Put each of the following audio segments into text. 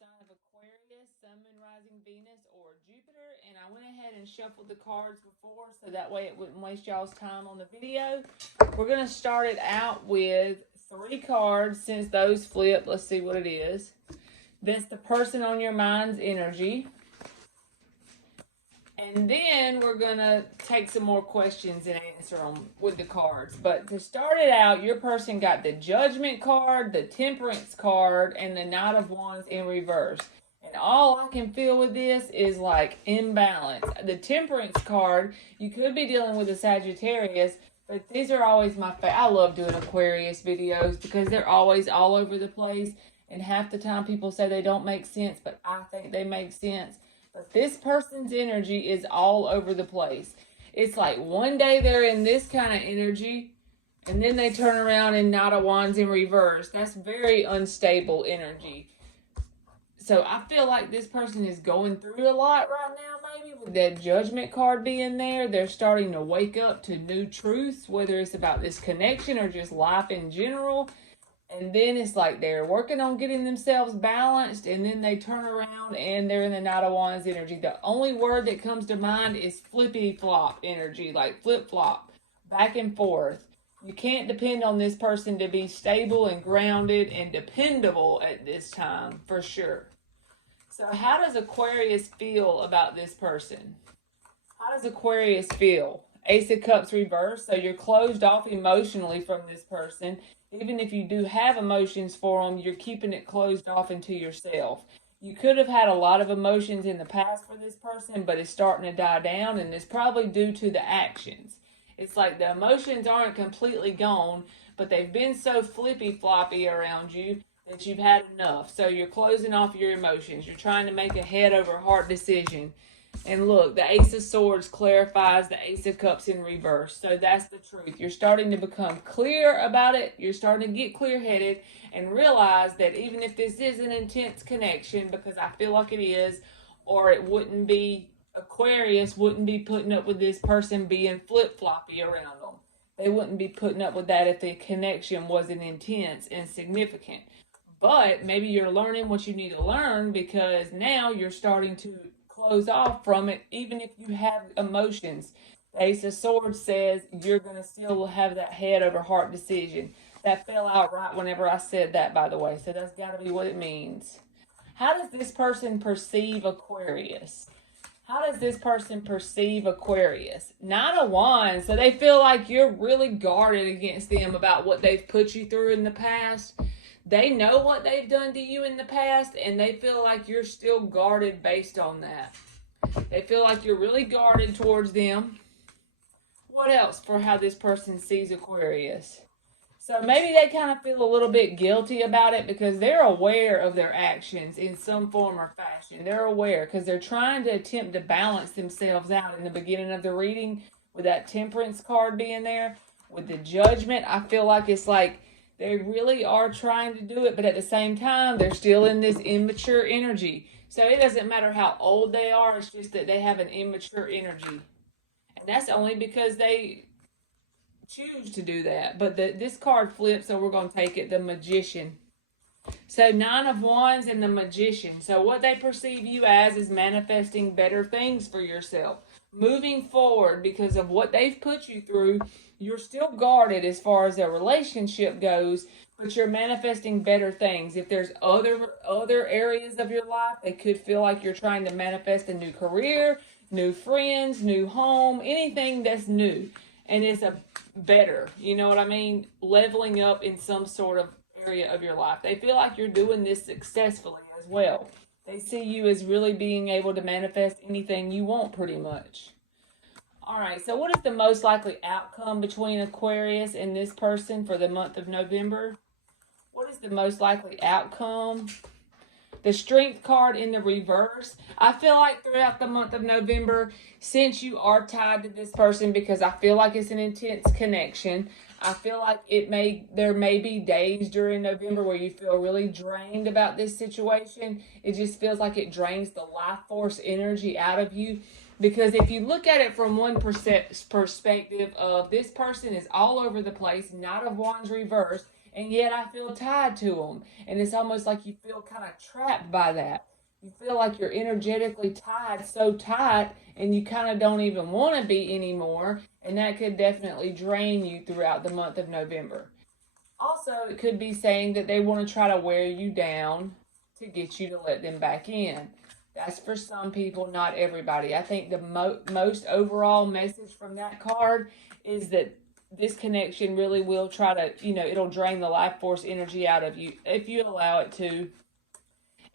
sign of Aquarius, Sun, Moon, Rising, Venus, or Jupiter. And I went ahead and shuffled the cards before so that way it wouldn't waste y'all's time on the video. We're going to start it out with 3 cards. Since those flip, let's see what it is. That's the person on your mind's energy. And then we're going to take some more questions and answer them with the cards. But to start it out, your person got the Judgment card, the Temperance card, and the Knight of Wands in reverse. And all I can feel with this is like imbalance. The Temperance card, you could be dealing with a Sagittarius, but these are always my favorite. I love doing Aquarius videos because they're always all over the place. And half the time people say they don't make sense, but I think they make sense. But this person's energy is all over the place. It's like one day they're in this kind of energy, and then they turn around and Knight of Wands in reverse. That's very unstable energy. So I feel like this person is going through a lot right now, maybe with that Judgment card being there. They're starting to wake up to new truths, whether it's about this connection or just life in general. And then it's like they're working on getting themselves balanced, and then they turn around and they're in the Knight of Wands energy. The only word that comes to mind is flippy flop energy, like flip flop, back and forth. You can't depend on this person to be stable and grounded and dependable at this time, for sure. So how does Aquarius feel about this person? How does Aquarius feel? Ace of Cups reverse, so you're closed off emotionally from this person. Even if you do have emotions for them, you're keeping it closed off into yourself. You could have had a lot of emotions in the past for this person, but it's starting to die down, and it's probably due to the actions. It's like the emotions aren't completely gone, but they've been so flippy-floppy around you that you've had enough. So you're closing off your emotions. You're trying to make a head over heart decision. And look, the Ace of Swords clarifies the Ace of Cups in reverse. So that's the truth. You're starting to become clear about it. You're starting to get clear-headed and realize that even if this is an intense connection, because I feel like it is, or it wouldn't be, Aquarius wouldn't be putting up with this person being flip-floppy around them. They wouldn't be putting up with that if the connection wasn't intense and significant. But maybe you're learning what you need to learn, because now you're starting to close off from it, even if you have emotions. The Ace of Swords says you're going to still have that head over heart decision. That fell out right whenever I said that, by the way, so that's got to be what it means. How does this person perceive Aquarius? How does this person perceive Aquarius? Knight of Wands, so they feel like you're really guarded against them about what they've put you through in the past. They know what they've done to you in the past, and they feel like you're still guarded based on that. They feel like you're really guarded towards them. What else for how this person sees Aquarius? So maybe they kind of feel a little bit guilty about it because they're aware of their actions in some form or fashion. They're aware because they're trying to attempt to balance themselves out in the beginning of the reading with that Temperance card being there. With the Judgment, I feel like it's like they really are trying to do it, but at the same time, they're still in this immature energy. So it doesn't matter how old they are, it's just that they have an immature energy. And that's only because they choose to do that. But this card flips, so we're going to take it, the Magician. So 9 of Wands and the Magician. So what they perceive you as is manifesting better things for yourself. Moving forward, because of what they've put you through, you're still guarded as far as their relationship goes, but you're manifesting better things. If there's other areas of your life, they could feel like you're trying to manifest a new career, new friends, new home, anything that's new. And it's a better, you know what I mean? Leveling up in some sort of area of your life. They feel like you're doing this successfully as well. They see you as really being able to manifest anything you want pretty much. All right, so what is the most likely outcome between Aquarius and this person for the month of November? What is the most likely outcome? The Strength card in the reverse. I feel like throughout the month of November, since you are tied to this person, because I feel like it's an intense connection, I feel like there may be days during November where you feel really drained about this situation. It just feels like it drains the life force energy out of you. Because if you look at it from one perspective of this person is all over the place, Knight of Wands reverse, and yet I feel tied to them. And it's almost like you feel kind of trapped by that. You feel like you're energetically tied so tight, and you kind of don't even want to be anymore. And that could definitely drain you throughout the month of November. Also, it could be saying that they want to try to wear you down to get you to let them back in. That's for some people, not everybody. I think the most overall message from that card is that this connection really will try to, it'll drain the life force energy out of you if you allow it to.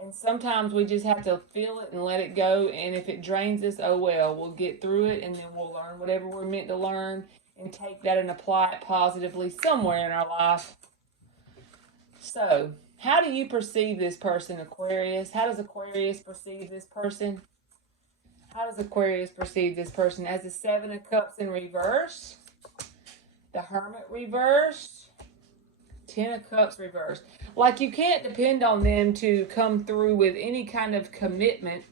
And sometimes we just have to feel it and let it go. And if it drains us, oh well, we'll get through it, and then we'll learn whatever we're meant to learn and take that and apply it positively somewhere in our life. So, how do you perceive this person, Aquarius? How does Aquarius perceive this person? How does Aquarius perceive this person? As the Seven of Cups in reverse, the Hermit reverse, Ten of Cups reverse. Like, you can't depend on them to come through with any kind of commitment,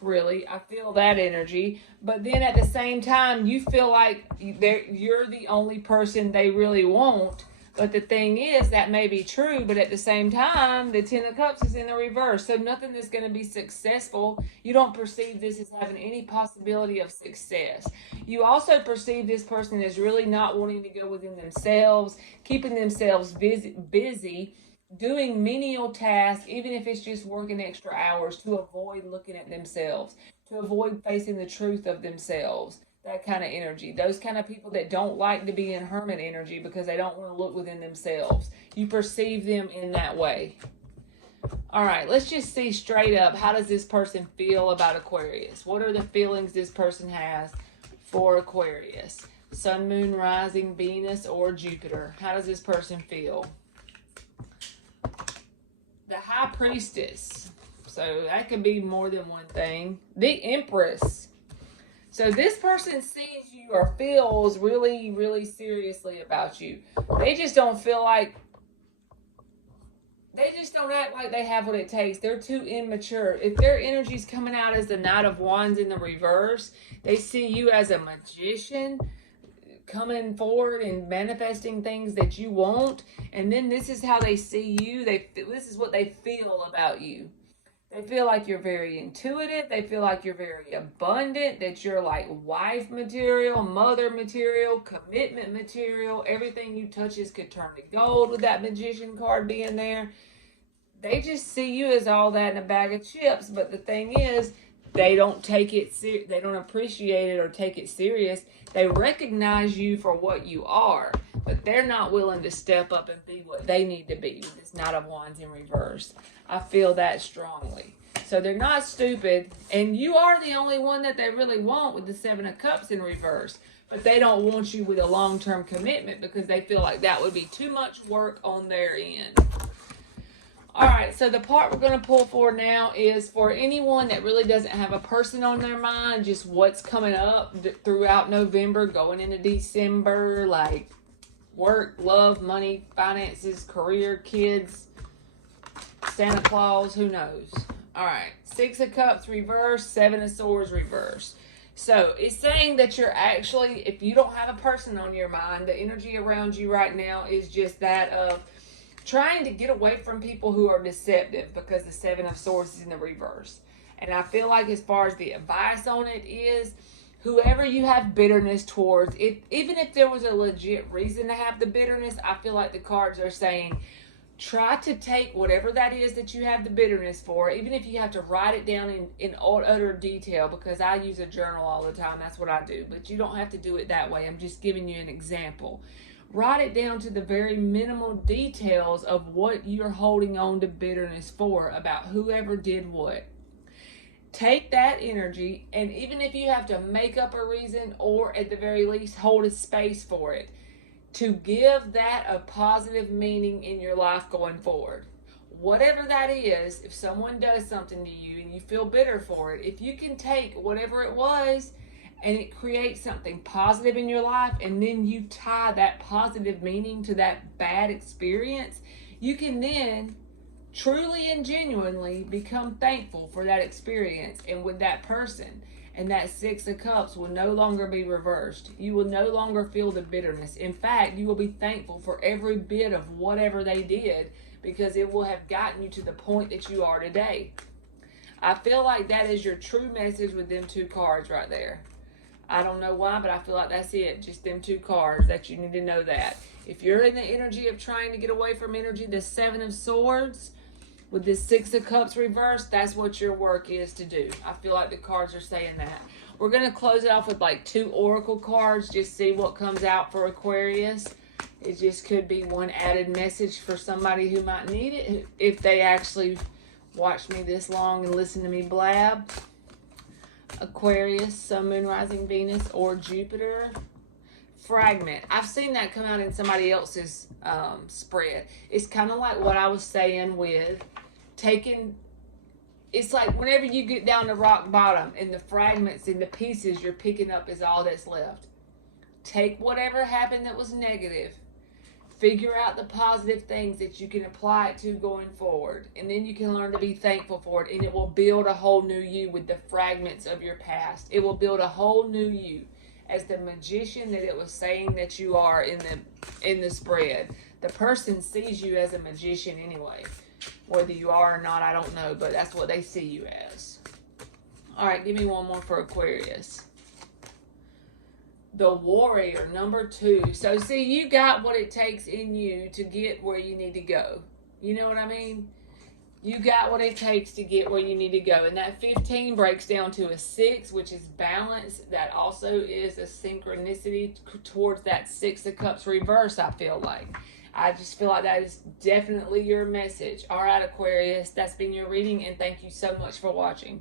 really. I feel that energy. But then at the same time, you feel like you're the only person they really want. But the thing is, that may be true, but at the same time, the Ten of Cups is in the reverse. So nothing is going to be successful. You don't perceive this as having any possibility of success. You also perceive this person as really not wanting to go within themselves, keeping themselves busy, doing menial tasks, even if it's just working extra hours, to avoid looking at themselves, to avoid facing the truth of themselves. That kind of energy. Those kind of people that don't like to be in hermit energy because they don't want to look within themselves. You perceive them in that way. All right, let's just see straight up, how does this person feel about Aquarius? What are the feelings this person has for Aquarius? Sun, Moon, Rising, Venus, or Jupiter. How does this person feel? The High Priestess. So that could be more than one thing. The Empress. So this person sees you or feels really, really seriously about you. They just don't feel like, they just don't act like they have what it takes. They're too immature. If their energy's coming out as the Knight of Wands in the reverse, they see you as a magician coming forward and manifesting things that you want. And then this is how they see you. This is what they feel about you. They feel like you're very intuitive. They feel like you're very abundant, that you're like wife material, mother material, commitment material. Everything you touch could turn to gold with that Magician card being there. They just see you as all that in a bag of chips. But the thing is, they don't take it they don't appreciate it or take it serious. They recognize you for what you are, but they're not willing to step up and be what they need to be with this Knight of Wands in reverse. I feel that strongly. So they're not stupid, and you are the only one that they really want with the Seven of Cups in reverse. But they don't want you with a long-term commitment because they feel like that would be too much work on their end. All right, so the part we're going to pull for now is for anyone that really doesn't have a person on their mind, just what's coming up throughout November, going into December, like work, love, money, finances, career, kids, Santa Claus, who knows? All right, Six of Cups reverse, Seven of Swords reverse. So it's saying that you're actually, if you don't have a person on your mind, the energy around you right now is just that of trying to get away from people who are deceptive, because the Seven of Swords is in the reverse. And I feel like as far as the advice on it is, whoever you have bitterness towards, even if there was a legit reason to have the bitterness, I feel like the cards are saying, try to take whatever that is that you have the bitterness for, even if you have to write it down in utter detail, because I use a journal all the time. That's what I do. But you don't have to do it that way. I'm just giving you an example. Write it down to the very minimal details of what you're holding on to bitterness for about whoever did what. Take that energy, and even if you have to make up a reason or at the very least hold a space for it, to give that a positive meaning in your life going forward. Whatever that is, if someone does something to you and you feel bitter for it, if you can take whatever it was and it creates something positive in your life, and then you tie that positive meaning to that bad experience, you can then truly and genuinely become thankful for that experience and with that person. And that Six of Cups will no longer be reversed. You will no longer feel the bitterness. In fact, you will be thankful for every bit of whatever they did, because it will have gotten you to the point that you are today. I feel like that is your true message with them 2 cards right there. I don't know why, but I feel like that's it. Just them 2 cards that you need to know that. If you're in the energy of trying to get away from energy, the 7 of Swords with this 6 of Cups reversed, that's what your work is to do. I feel like the cards are saying that. We're going to close it off with like 2 oracle cards. Just see what comes out for Aquarius. It just could be one added message for somebody who might need it, if they actually watch me this long and listen to me blab. Aquarius, Sun, Moon, Rising, Venus, or Jupiter. Fragment. I've seen that come out in somebody else's spread. It's kind of like what I was saying with taking. It's like whenever you get down to rock bottom and the fragments and the pieces you're picking up is all that's left. Take whatever happened that was negative. Figure out the positive things that you can apply it to going forward. And then you can learn to be thankful for it. And it will build a whole new you with the fragments of your past. It will build a whole new you as the magician that it was saying that you are in the spread. The person sees you as a magician anyway. Whether you are or not, I don't know. But that's what they see you as. All right, give me one more for Aquarius. The Warrior, number 2. So, see, you got what it takes in you to get where you need to go. You know what I mean? You got what it takes to get where you need to go. And that 15 breaks down to a 6, which is balance. That also is a synchronicity towards that 6 of Cups reverse, I feel like. I just feel like that is definitely your message. All right, Aquarius, that's been your reading, and thank you so much for watching.